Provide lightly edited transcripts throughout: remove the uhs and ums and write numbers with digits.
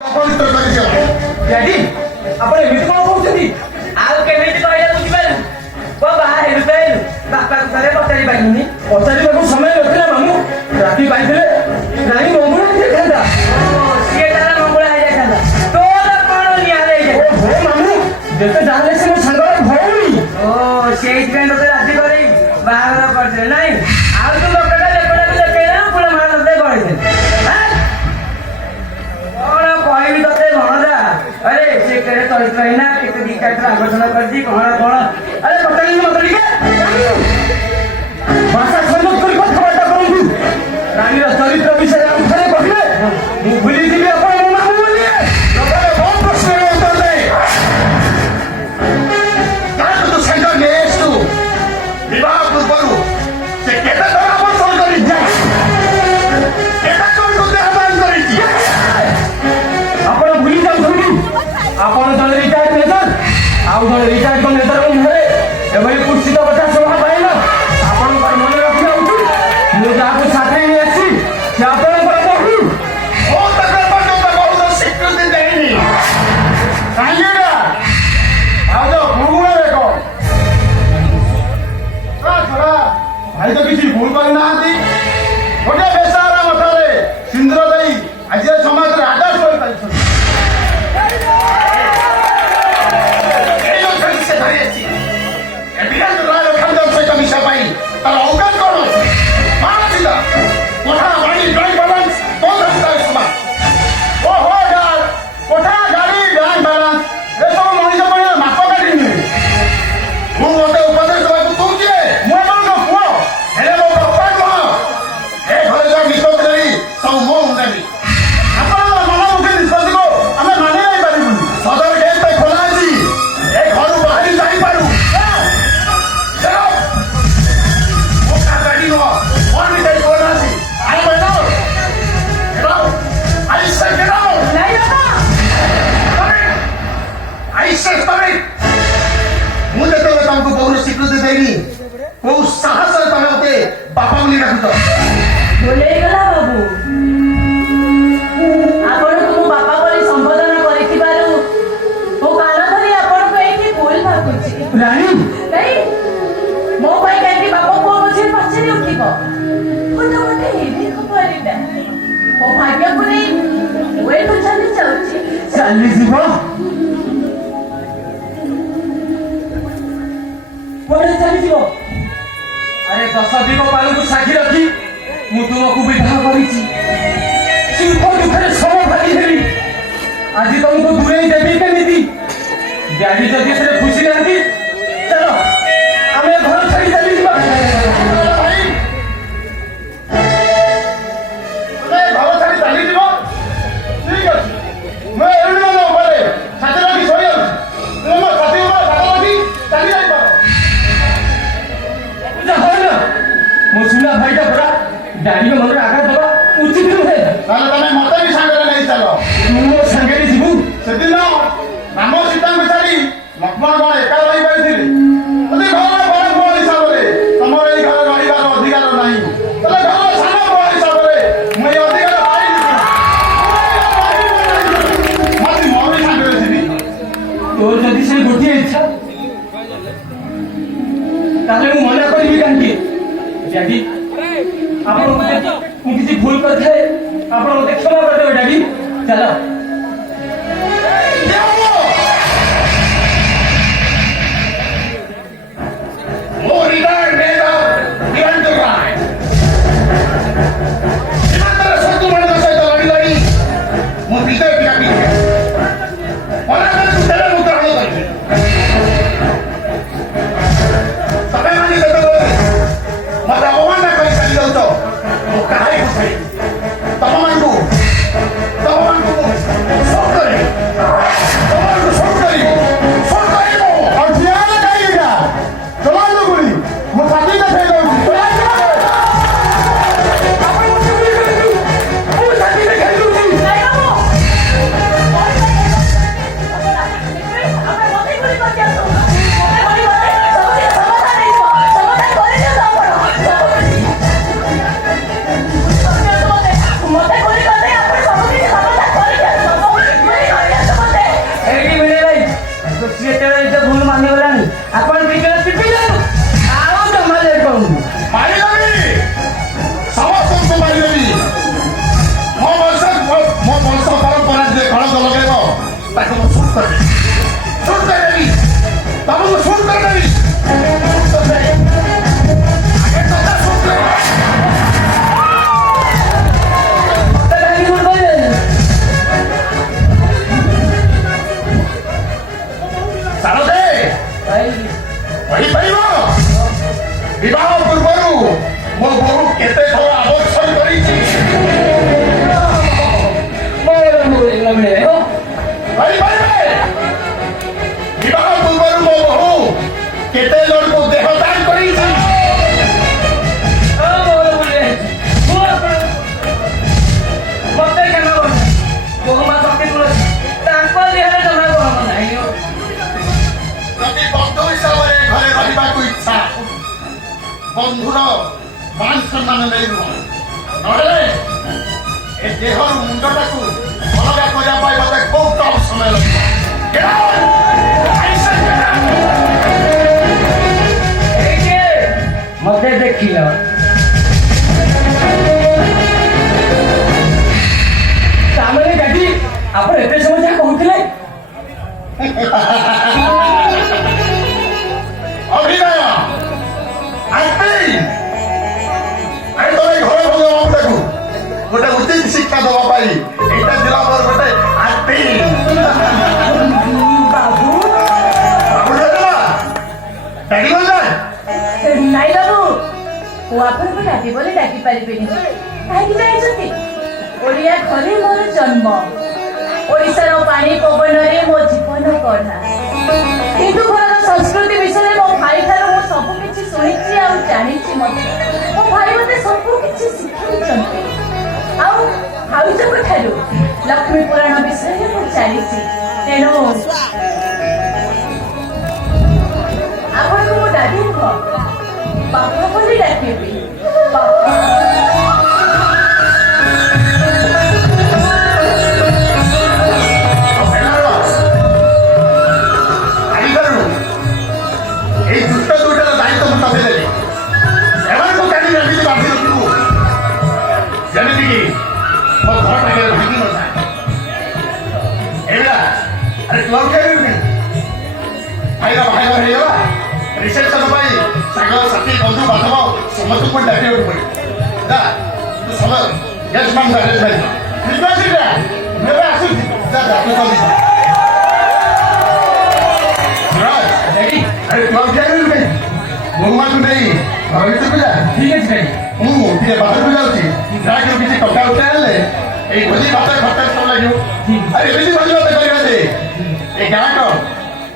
daddy आपण एमिति कोन कहउछथि आउ केमिति कहला बुझिबाल को बाहर हेलुतेल बापा को घरे पचारी को समय नथिला मामू राती पाइथिले नाही मंगुळा देखांदा ओ सिए तारा मंगुळा हे देखांदा तोर कोन निया रे ओ मामू जेते जानले से मो संगरे भौनी ओ सेई ट्रेन तो राती करे बाहर करते नाही आउ तो लोकटा लेपडा लेकेला पुला मार दे गइथे कहली ते भणजा अरे से करे चरित्र है ना केते दिक्कत आलोचना कर दी कोन अरे पटली मत लिखे भाषा संयोग कर कथबार्ता करंतु रानी रा चरित्र विषय हम थरे कहले मु भूली दिबे अपन मो मामू बोलिए तबे बहुत प्रश्न रे उत्तर दे काट तो संग नेस तू विवाह पूर्वरु से केते धरा अपन सोल करी जाय केते कोन को देहबान करी जाय आपण भूली जाउछथि आपण जने रिटायर्ड नेता आउ जने रिटायर्ड नेता घरे एबे कुर्सी तो बटा सभा पाइला आपण पर मन रखिया उठी मु जाको साथे ही आसी से आपण पर कहू ओ तकर पर तो बहुत स्वीकृति देनी कांगेरा आ जाओ गुगुला देखो थोड़ा भाई तो किसी भूल कर नांती गोटे बेसारा मथारे सिंद्र देई आज समाज रे आदर्श होई पाइछ अरे दशदिन पालू को साखी रखी मु तुमको विवाह करिछि सुख दुखरे सब भागी हेली आज तुमको दूरे देवी केमिति डैडी जदि से खुशी रहती चलो हमें घर छाड़ी चली जिबा भाई अरे घर छाड़ी चली जिबा ठीक अछि मैं एरिया न परे छात्र की सोई तुम साथी हो साथी चली जाई पारो पूजा होना मो सुना भाईटा पूरा डैडी को मन आघात दबा उचित नुहे ताले तमे मते भी संगे नहीं चलो मो संगे नी जिबू सेदिन नाम सीता बिचारी लक्ष्मण गण एका रही पाइथिले अति घर बड़ बड़ हिसाब रे तमर एई घर रहिबार अधिकार नाही तले घर साना बड़ हिसाब रे मई अधिकार पाइ दिछि मते मोर संगे जिबी तोर जदि से गोटिए इच्छा ताले मु मना करबी कांकी डैडी आपण मु किसी भूल कर थे आपण मते क्षमा कर देबे डैडी चलो ତାକୁ ମୁଁ ଶୁଟ୍ କରିଦେବି ତମକୁ ଶୁଟ୍ କରିଦେବି ଆଗେ ତୋତେ ଶୁଟ୍ କରିଦେବି ସାରଦେ କହିପାରିବ ବିବାହ ପୂର୍ବରୁ ମୋ ବୋହୂ କେତେ ଥର ଆବର୍ଷଣ କରିଛି କହିପାରିବେ ବିବାହ ପୂର୍ବରୁ ମୋ ବୋହୂ କେତେ ଜଣଙ୍କୁ ଦେହ ଦାନ କରିଛି ମତେ କେନ ବହୁମା ଶକ୍ତି ତୁଳସୀ ତାଙ୍କ ଦେହରେ ଜମା କମ ନାହିଁ ଯଦି ବନ୍ଧୁ ହିସାବରେ ଘରେ ରହିବାକୁ ଇଚ୍ଛା ବନ୍ଧୁର ମାନ ସମ୍ମାନ ନେଇ ରୁହ ନହେଲେ ଏ ଦେହରୁ ମୁଣ୍ଡଟାକୁ ଅଲଗା କରିବା ପାଇଁ ମତେ ଖୁବ୍ କମ୍ ସମୟ ଲାଗିବ ମତେ ଦେଖିଲ ତାମାନେ ଡାଡି ଆପଣ ଏତେ ସମୟ ଯାହା କହୁଥିଲେ ଅଭିନୟ ଆକ୍ଟିଂ ଆଇ ତମେ ଘରେ ଭଗବାନଟାକୁ ଗୋଟେ ଉଚିତ ଶିକ୍ଷା ଦେବା ପାଇଁ ଏଇଟା ଥିଲା ମୋର ଗୋଟେ ଆକ୍ଟିଂ ବାବୁ ଡାକି ଗଲେ ନାଇଁ ବାବୁ ମୁଁ ଆପଣଙ୍କୁ ଡାକି ବୋଲି ଡାକି ପାରିବିନି କାହିଁକି ଜାଣିଛନ୍ତି ଓଡ଼ିଆ ଘରେ ମୋର ଜନ୍ମ ଓଡ଼ିଶାର ପାଣି ପବନରେ ମୋ ଜୀବନ ଗଢ଼ା ହିନ୍ଦୁ ଘରର ସଂସ୍କୃତି ବିଷୟରେ ମୋ ଭାଇ ଠାରୁ ମୁଁ ସବୁ କିଛି ଶୁଣିଛି ଆଉ ଜାଣିଛି ମଧ୍ୟ ମୋ ଭାଇ ମତେ ସବୁ କିଛି ଶିଖାଇଛନ୍ତି ଆଉ ଭାଉଜଙ୍କ ଠାରୁ ଲକ୍ଷ୍ମୀ ପୁରାଣ ବିଷୟରେ ମୁଁ ଜାଣିଛି ତେଣୁ ଆପଣଙ୍କୁ ମୁଁ ଡାକି ନୁହଁ ବାପା ବୋଲି ଡାକିବି এই দুষ্ট দুইটার দায়িত্ব ମୁଁ ତତେ ଦେଲି ଏମାନଙ୍କୁ କାଲି ରଖିଛି ବାନ୍ଧି ରଖିବୁ ଯେମିତିକି ମୋ ଘର ଟିକେ ଭାଙ୍ଗି ନଥାଏ ଏଇଟା ଆରେ ତୁ ଆଉ କେବେ ଭାଇର ବାହାଘର ହେଇଗଲା ରିସେପସନ ପାଇଁ ସାଙ୍ଗ ସାଥୀ ବନ୍ଧୁ ବାନ୍ଧବ ସମସ୍ତଙ୍କୁ ଡାକିବାକୁ ପଡ଼ିବ ଯା ତୁ ସମୟ ଗେଷ୍ଟ ମାନ ଠିକ ଅଛି ଯା ମୁଁ ଏବେ ଆସୁଛି ଯା ଯା ତୁ ଜଲ୍ଦି ଯା अरे तू क्या कर रही है बहुमा तू नहीं घर भीतर जा ঠিক আছে ড্যাডি ଟିକେ ବାହାରକୁ ଯାଉଛି ଯାହାକି କିଛି ଟଙ୍କା ଉଠା ହେଲେ ଏଇ ଭୋଜି ଭାତ ଖର୍ଚ୍ଚ ସବୁ ଲାଗିବ ଆରେ ଏମିତି ଭୋଜି ଭାତ କରିବା ଯେ ଏ ଗାଁକ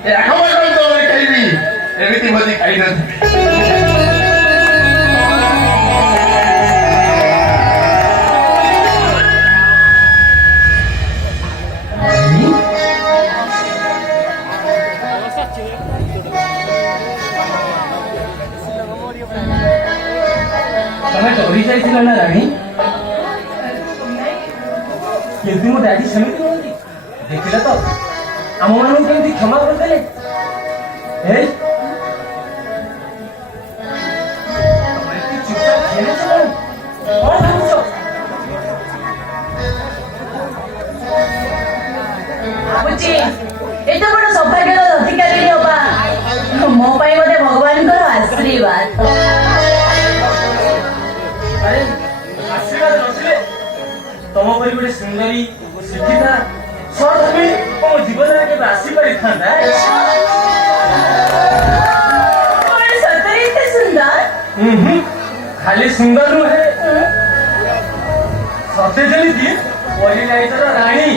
ଏ ଆଖପାଖ ଅଞ୍ଚଳରେ କେହି ବି ଏମିତି ଭୋଜି ଖାଇନଥିବେ ତମେ ଡରି ଯାଇଥିଲ ନା ରାଣୀ କିନ୍ତୁ ମୋ ଡାଡି ସେମିତି ନୁହନ୍ତି ଦେଖିଲ ତ ଆମମାନଙ୍କୁ କେମିତି କ୍ଷମା କରିଦେଲେ ଏଇ ତମେ ଏତେ ଚୁପଚାପ ଖେଳୁଛ କଣ ଭାବୁଛ ଭାବୁଛି ଏତେ ବଡ ସୌଭାଗ୍ୟର ଅଧିକାରୀ ହବା ମୋ ପାଇଁ ଗୋଟେ ଭଗବାନଙ୍କର ଆଶୀର୍ବାଦ ଆରେ ଆଶୀର୍ବାଦ ନଥିଲେ ତମ ପରି ଗୋଟେ ସୁନ୍ଦରୀ ଶିକ୍ଷିତା ସହଧର୍ମୀ ମୋ ଜୀବନରେ କେବେ ଆସିପାରିଥାନ୍ତା ସତରେ ଏତେ ସୁନ୍ଦର ଖାଲି ସୁନ୍ଦର ନୁହେଁ ସତେ ଯେମିତି ପରି ନାଇଚର ରାଣୀ